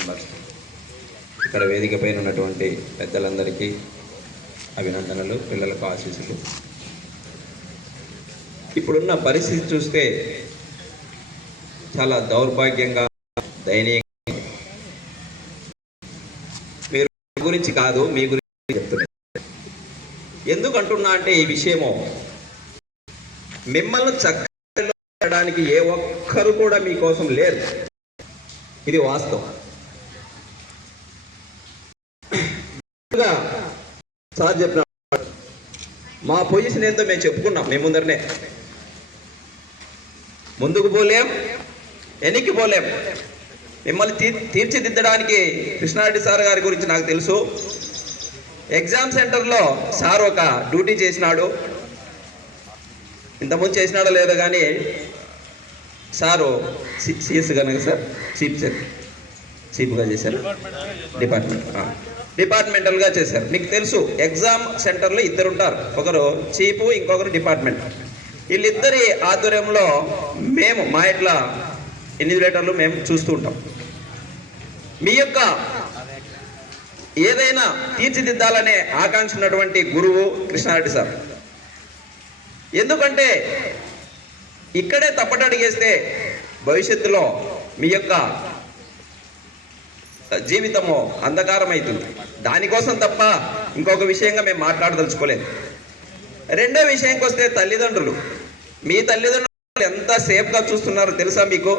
Members, ఇక్కడ వేదిక పైన ఉన్నటువంటి పెద్దలందరికీ అభినందనలు, పిల్లలకు ఆశీస్సులు. ఇప్పుడున్న పరిస్థితి చూస్తే చాలా దౌర్భాగ్యంగా, దయనీయంగా. మీరు గురించి కాదు, మీ గురించి చెప్తున్నా. ఎందుకు అంటున్నా అంటే ఈ విషయము మిమ్మల్ని చక్కడానికి ఏ ఒక్కరు కూడా మీకోసం లేరు. ఇది వాస్తవం. సార్ చెప్పిన మా పొజిషన్ ఏంటో మేము చెప్పుకున్నాం. మేము ముందరనే ముందుకు పోలేం, వెనక్కి పోలేం. మిమ్మల్ని తీర్చిదిద్దడానికి కృష్ణారెడ్డి సార్ గారి గురించి నాకు తెలుసు. ఎగ్జామ్ సెంటర్లో సార్ ఒక డ్యూటీ చేసినాడు. ఇంతకుముందు చేసినాడో లేదో కానీ సారు సిఎస్ కనుక సార్ చీఫ్గా చేశారు. డిపార్ట్మెంటల్గా చేశారు. మీకు తెలుసు ఎగ్జామ్ సెంటర్లో ఇద్దరు ఉంటారు, ఒకరు చీఫ్, ఇంకొకరు డిపార్ట్మెంట్. వీళ్ళిద్దరి ఆధ్వర్యంలో మేము మా ఇట్లా ఇన్విజిలేటర్లు మేము చూస్తూ ఉంటాం. మీ యొక్క ఏదైనా తీర్చిదిద్దాలనే ఆకాంక్ష ఉన్నటువంటి గురువు కృష్ణారెడ్డి సార్. ఎందుకంటే ఇక్కడే తప్పటడిగేస్తే భవిష్యత్తులో మీ యొక్క జీవితము అంధకారం అవుతుంది. దానికోసం తప్ప ఇంకొక విషయంగా మేము మాట్లాడదలుచుకోలేదు. రెండో విషయంకి వస్తే తల్లిదండ్రులు. మీ తల్లిదండ్రులు ఎంత సేఫ్గా చూస్తున్నారో తెలుసా మీకు?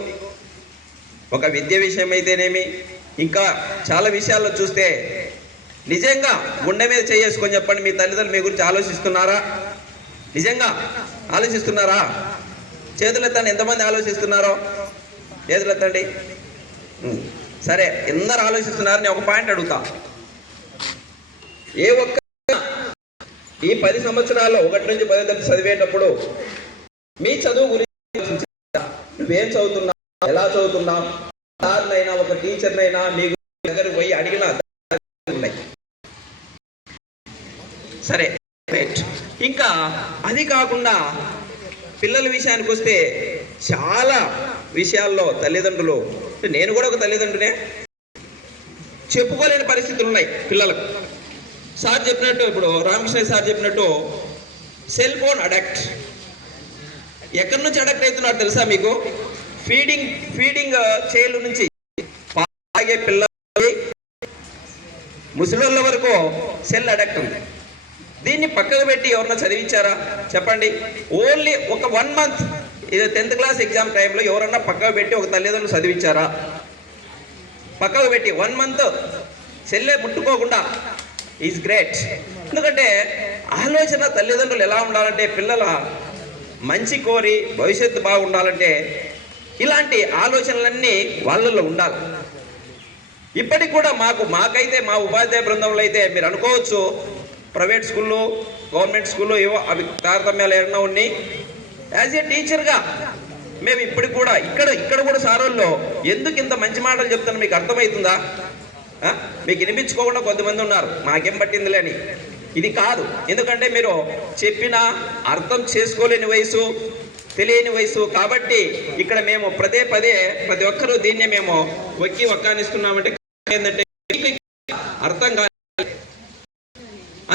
ఒక విద్య విషయం అయితేనేమి, ఇంకా చాలా విషయాల్లో చూస్తే నిజంగా గుండె మీద చేసుకొని చెప్పండి, మీ తల్లిదండ్రులు మీ గురించి ఆలోచిస్తున్నారా? నిజంగా ఆలోచిస్తున్నారా? చేతులు ఎత్తండి, ఎంతమంది ఆలోచిస్తున్నారో చేతులు ఎత్తండి. సరే, ఎందరు ఆలోచిస్తున్నారని ఒక పాయింట్ అడుగుతా. ఏ ఒక్క ఈ 10 సంవత్సరాల్లో 1 నుంచి 10 తరగతి చదివేటప్పుడు మీ చదువు గురించి నువ్వేం చదువుతున్నావు, ఎలా చదువుతున్నావు, సార్నైనా ఒక టీచర్నైనా మీ దగ్గరకు పోయి అడిగిన ఉన్నాయి. సరే, ఇంకా అది కాకుండా పిల్లల విషయానికి వస్తే చాలా విషయాల్లో తల్లిదండ్రులు, నేను కూడా ఒక తల్లిదండ్రునే, చెప్పుకోలేని పరిస్థితులు ఉన్నాయి పిల్లలకు. సార్ చెప్పినట్టు, ఇప్పుడు రామకృష్ణ సార్ చెప్పినట్టు సెల్ ఫోన్ అడక్ట్. ఎక్కడి నుంచి అడక్ట్ అవుతున్నారు తెలుసా మీకు? ఫీడింగ్ చైల్డ్ నుంచి తాగే పిల్లలు, ముసలిళ్ళ వరకు సెల్ అడక్ట్ ఉంది. దీన్ని పక్కకు పెట్టి ఎవరన్నా చదివించారా చెప్పండి? ఓన్లీ ఒక 1 మంత్, ఇది 10th క్లాస్ ఎగ్జామ్ టైంలో ఎవరన్నా పక్కకు పెట్టి ఒక తల్లిదండ్రులు చదివించారా? పక్కకు పెట్టి 1 మంత్ సెల్లే ముట్టుకోకుండా ఈజ్ గ్రేట్. ఎందుకంటే ఆలోచన తల్లిదండ్రులు ఎలా ఉండాలంటే, పిల్లల మంచి కోరి భవిష్యత్తు బాగుండాలంటే ఇలాంటి ఆలోచనలన్నీ వాళ్ళల్లో ఉండాలి. ఇప్పటికి కూడా మాకైతే మా ఉపాధ్యాయ బృందంలో అయితే మీరు అనుకోవచ్చు, ప్రైవేట్ స్కూల్లో, గవర్నమెంట్ స్కూల్లో ఏవో అవి తారతమ్యాలు ఏమన్నా ఉన్నాయి. యాజ్ ఏ టీచర్గా మేము ఇప్పటికి కూడా ఇక్కడ కూడా సారోల్లో ఎందుకు ఇంత మంచి మాటలు చెప్తాను మీకు అర్థమవుతుందా? మీకు వినిపించుకోకుండా కొంతమంది ఉన్నారు, మాకేం పట్టిందిలే అని. ఇది కాదు. ఎందుకంటే మీరు చెప్పిన అర్థం చేసుకోలేని వయసు, తెలియని వయసు. కాబట్టి ఇక్కడ మేము ప్రతి ఒక్కరూ దీన్నే మేము ఒక్కానిస్తున్నామంటే ఏంటంటే అర్థం కాదు.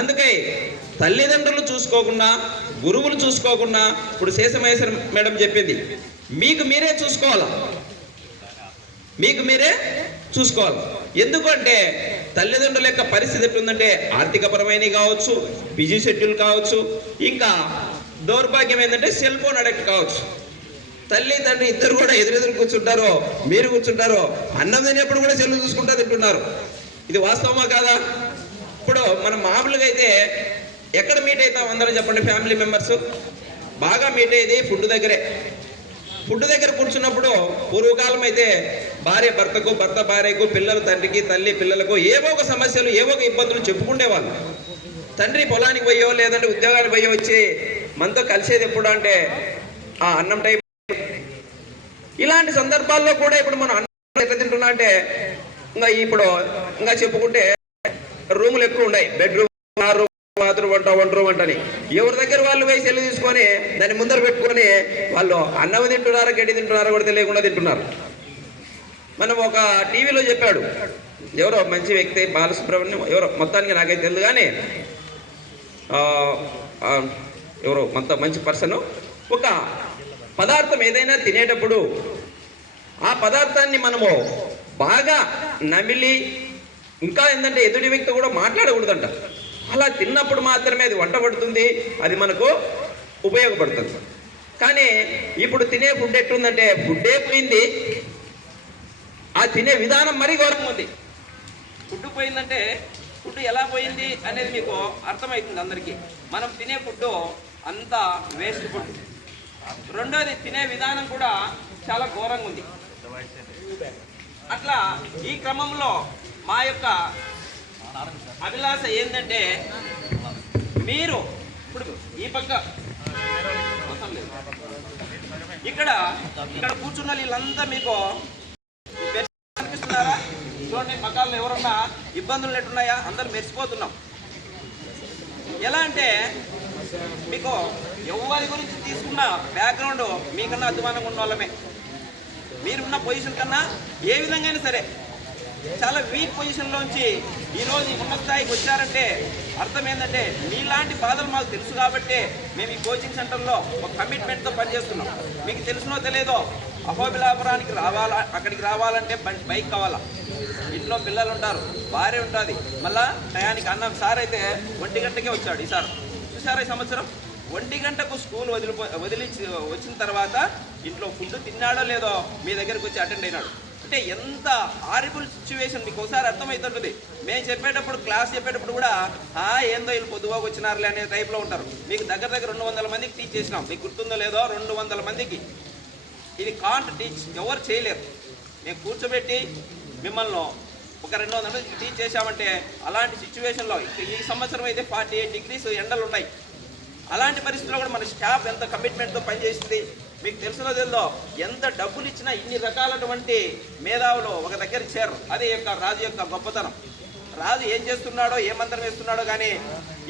అందుకే తల్లిదండ్రులు చూసుకోకుండా, గురువులు చూసుకోకుండా, ఇప్పుడు శేషమహేశ్వర మేడం చెప్పింది, మీకు మీరే చూసుకోవాలి. ఎందుకంటే తల్లిదండ్రుల యొక్క పరిస్థితి ఎట్లుందంటే, ఆర్థికపరమైనవి కావచ్చు, బిజీ షెడ్యూల్ కావచ్చు, ఇంకా దౌర్భాగ్యం ఏంటంటే సెల్ ఫోన్ అడిక్ట్ కావచ్చు. తల్లి తండ్రి ఇద్దరు కూడా ఎదురెదురు కూర్చుంటారో, మీరు కూర్చుంటారో, అన్నం తినేప్పుడు కూడా సెల్లు చూసుకుంటా తింటున్నారు. ఇది వాస్తవమా కాదా? ఇప్పుడు మనం మామూలుగా అయితే ఎక్కడ మీట్ అవుతాం అందరం చెప్పండి? ఫ్యామిలీ మెంబర్స్ బాగా మీట్ అయ్యేది ఫుడ్ దగ్గరే. ఫుడ్ దగ్గర కూర్చున్నప్పుడు పూర్వకాలం అయితే భార్య భర్తకు, భర్త భార్యకు, పిల్లలు తండ్రికి, తల్లి పిల్లలకు ఏవో ఒక సమస్యలు, ఏవో ఒక ఇబ్బందులు చెప్పుకుండేవాళ్ళు. తండ్రి పొలానికి పోయో లేదంటే ఉద్యోగానికి పోయో వచ్చి మనతో కలిసేది ఎప్పుడు అంటే ఆ అన్నం టైం. ఇలాంటి సందర్భాల్లో కూడా ఇప్పుడు మనం అన్నం ఎట్లా తింటున్నా అంటే, ఇంకా చెప్పుకుంటే రూములు ఎక్కువ ఉన్నాయి. బెడ్రూమ్, బాత్రూమ్ వంట రూమ్ అంటని ఎవరి దగ్గర వాళ్ళు పోయి సెల్లు తీసుకొని దాన్ని ముందర పెట్టుకొని వాళ్ళు అన్నం తింటున్నారా, గడ్డి తింటున్నారా కూడా తెలియకుండా తింటున్నారు. మనం ఒక టీవీలో చెప్పాడు, ఎవరో మంచి వ్యక్తి బాలసుబ్రహ్మణ్యం ఎవరో, మొత్తానికి నాకైతే తెలియదు కానీ ఎవరో మొత్తం మంచి పర్సన్, ఒక పదార్థం ఏదైనా తినేటప్పుడు ఆ పదార్థాన్ని మనము బాగా నమిలి, ఇంకా ఏంటంటే ఎదుటి వ్యక్తి కూడా మాట్లాడకూడదంట. అలా తిన్నప్పుడు మాత్రమే అది వంట పడుతుంది, అది మనకు ఉపయోగపడుతుంది. కానీ ఇప్పుడు తినే ఫుడ్ ఎట్లుందంటే, ఫుడ్డే పోయింది, ఆ తినే విధానం మరీ ఘోరంగా ఉంది. ఫుడ్ పోయిందంటే ఫుడ్ ఎలా పోయింది అనేది మీకు అర్థమవుతుంది అందరికీ. మనం తినే ఫుడ్ అంతా వేస్ట్ ఫుడ్. రెండోది, తినే విధానం కూడా చాలా ఘోరంగా ఉంది. అట్లా ఈ క్రమంలో మా యొక్క అభిలాష ఏంటంటే, మీరు ఇప్పుడు ఈ పక్క ఇక్కడ ఇక్కడ కూర్చున్న వీళ్ళంతా మీకు కనిపిస్తున్నారా? చూడండి, మకాల్లో ఎవరన్నా ఇబ్బందులు ఎట్టున్నాయా? అందరు మెరిసిపోతున్నాం. ఎలా అంటే, మీకు ఎవరి గురించి తీసుకున్న బ్యాక్గ్రౌండ్ మీకన్నా అధ్వానంగా ఉన్న వాళ్ళమే. మీరున్న పొజిషన్ కన్నా ఏ విధంగా అయినా సరే చాలా వీక్ పొజిషన్లోంచి ఈరోజు ఈ ఉన్నత స్థాయికి వచ్చారంటే అర్థం ఏంటంటే, మీలాంటి బాధలు మాకు తెలుసు కాబట్టి మేము ఈ కోచింగ్ సెంటర్లో ఒక కమిట్మెంట్తో పనిచేస్తున్నాం. మీకు తెలుసునో తెలియదో, అహోబిలాపురానికి రావాలా, అక్కడికి రావాలంటే బైక్ కావాలా, ఇంట్లో పిల్లలు ఉంటారు, భార్య ఉంటుంది, మళ్ళా టయానికి అన్నం. సార్ అయితే 1 గంటకే వచ్చాడు ఈసారి. చూసారా ఈ సంవత్సరం 1 గంటకు స్కూల్ వదిలించి వచ్చిన తర్వాత ఇంట్లో ఫుడ్ తిన్నాడో లేదో మీ దగ్గరకు వచ్చి అటెండ్ అయినాడు. అంటే ఎంత హారిబుల్ సిచ్యువేషన్ మీకు ఒకసారి అర్థమవుతుంటుంది. మేము చెప్పేటప్పుడు, క్లాస్ చెప్పేటప్పుడు కూడా ఏందో వీళ్ళు పొద్దుగా వచ్చినారులే అనే టైప్లో ఉంటారు. మీకు దగ్గర 200 మందికి టీచ్ చేసినాం, మీకు గుర్తుందో లేదో, 200 మందికి. ఇది కాంట్ టీచ్, ఎవరు చేయలేరు. మేము కూర్చోబెట్టి మిమ్మల్ని ఒక 200 మందికి టీచ్ చేశామంటే, అలాంటి సిచ్యువేషన్లో ఈ సంవత్సరం అయితే 48 డిగ్రీస్ ఎండలు ఉన్నాయి. అలాంటి పరిస్థితుల్లో కూడా మన స్టాఫ్ ఎంత కమిట్మెంట్తో పనిచేసింది మీకు తెలుసులో తెలుదో. ఎంత డబ్బులు ఇచ్చినా ఇన్ని రకాలటువంటి మేధావులు ఒక దగ్గర చేరరు. అదే యొక్క రాజు యొక్క గొప్పతనం. రాజు ఏం చేస్తున్నాడో, ఏ మంత్రం వేస్తున్నాడో కానీ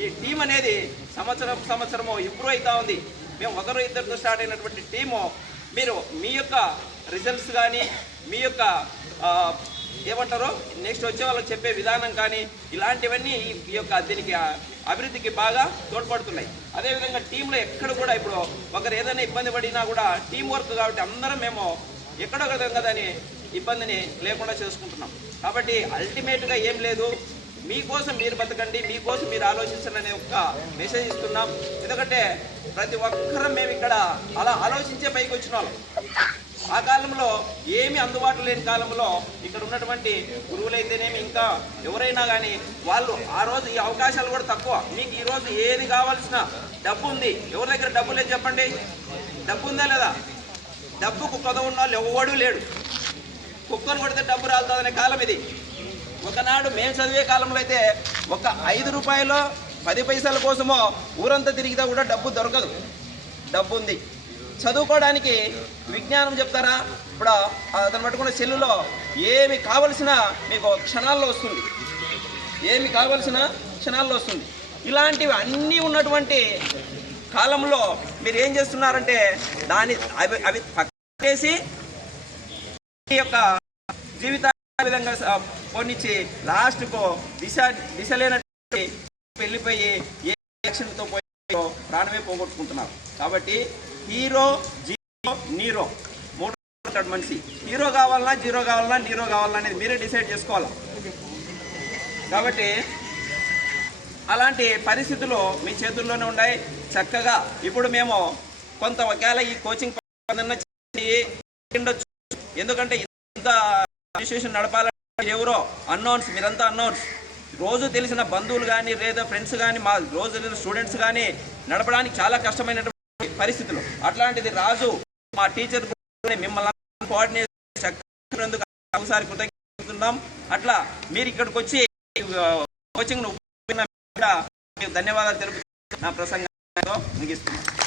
ఈ టీం అనేది సంవత్సరము ఇంప్రూవ్ అవుతూ ఉంది. మేము 1-2 స్టార్ట్ అయినటువంటి టీము, మీరు మీ యొక్క రిజల్ట్స్ కానీ, మీ యొక్క ఏమంటారో నెక్స్ట్ వచ్చే వాళ్ళకి చెప్పే విధానం కానీ, ఇలాంటివన్నీ ఈ యొక్క దీనికి అభివృద్ధికి బాగా తోడ్పడుతున్నాయి. అదేవిధంగా టీంలో ఎక్కడ కూడా ఇప్పుడు ఒకరు ఏదైనా ఇబ్బంది పడినా కూడా టీం వర్క్ కాబట్టి అందరం మేము ఎక్కడో విధంగా దాని ఇబ్బందిని లేకుండా చేసుకుంటున్నాం. కాబట్టి అల్టిమేట్గా ఏం లేదు, మీకోసం మీరు బతకండి, మీకోసం మీరు ఆలోచించండి అనే ఒక మెసేజ్ ఇస్తున్నాం. ఎందుకంటే ప్రతి ఒక్కరం మేము ఇక్కడ అలా ఆలోచించే పైకి వచ్చిన వాళ్ళం. ఆ కాలంలో ఏమి అందుబాటులో లేని కాలంలో ఇక్కడ ఉన్నటువంటి గురువులైతేనేమి, ఇంకా ఎవరైనా కానీ వాళ్ళు ఆ రోజు ఈ అవకాశాలు కూడా తక్కువ. మీకు ఈరోజు ఏది కావాల్సిన డబ్బు ఉంది. ఎవరి దగ్గర డబ్బు లేదు చెప్పండి? డబ్బు ఉందా లేదా? డబ్బుకు కొద ఉన్న వాళ్ళు ఎవడూ లేడు. కుక్కను కొడితే డబ్బు రాలుతుందనే కాలం ఇది. ఒకనాడు మేము చదివే కాలంలో అయితే ఒక 5 రూపాయలు 10 పైసల కోసమో ఊరంతా తిరిగితే కూడా డబ్బు దొరకదు. డబ్బు ఉంది. చదువుకోవడానికి విజ్ఞానం చెప్తారా? ఇప్పుడు అతను పట్టుకున్న సెల్లులో ఏమి కావలసిన మీకు క్షణాల్లో వస్తుంది, ఏమి కావలసిన క్షణాల్లో వస్తుంది. ఇలాంటివి అన్నీ ఉన్నటువంటి కాలంలో మీరు ఏం చేస్తున్నారంటే అవి పక్కేసి ఈ యొక్క జీవితాన్ని విధంగా పొన్నిచ్చి లాస్ట్కు దిశ లేనటువంటి వెళ్ళిపోయి ఏ యాక్షన్తో పోయి ప్రాణమే పోగొట్టుకుంటున్నారు. కాబట్టి హీరో, జీరో, నీరో 3 ఉంటాడు మనిషి. హీరో కావాలన్నా, జీరో కావాలన్నా, నీరో కావాలన్నా అనేది మీరే డిసైడ్ చేసుకోవాలి. కాబట్టి అలాంటి పరిస్థితులు మీ చేతుల్లోనే ఉన్నాయి. చక్కగా ఇప్పుడు మేము కొంత ఒకవేళ ఈ కోచింగ్ ఎందుకంటే ఇంత అడ్మినిస్ట్రేషన్ నడపాలంటే ఎవరో అన్నోన్స్, మీరంతా అన్నోన్స్. రోజు తెలిసిన బంధువులు కానీ లేదా ఫ్రెండ్స్ కానీ, మా రోజు తెలిసిన స్టూడెంట్స్ కానీ నడపడానికి చాలా కష్టమైనటువంటి పరిస్థితులు. అట్లాంటిది రాజు మా టీచర్ మిమ్మల్ని కోఆర్డినేట్ ఒకసారి కృతజ్ఞతలున్నాం. అట్లా మీరు ఇక్కడికి వచ్చి కోచింగ్ ధన్యవాదాలు తెలుపుతూ నా ప్రసంగంతో ముగిస్తున్నాను.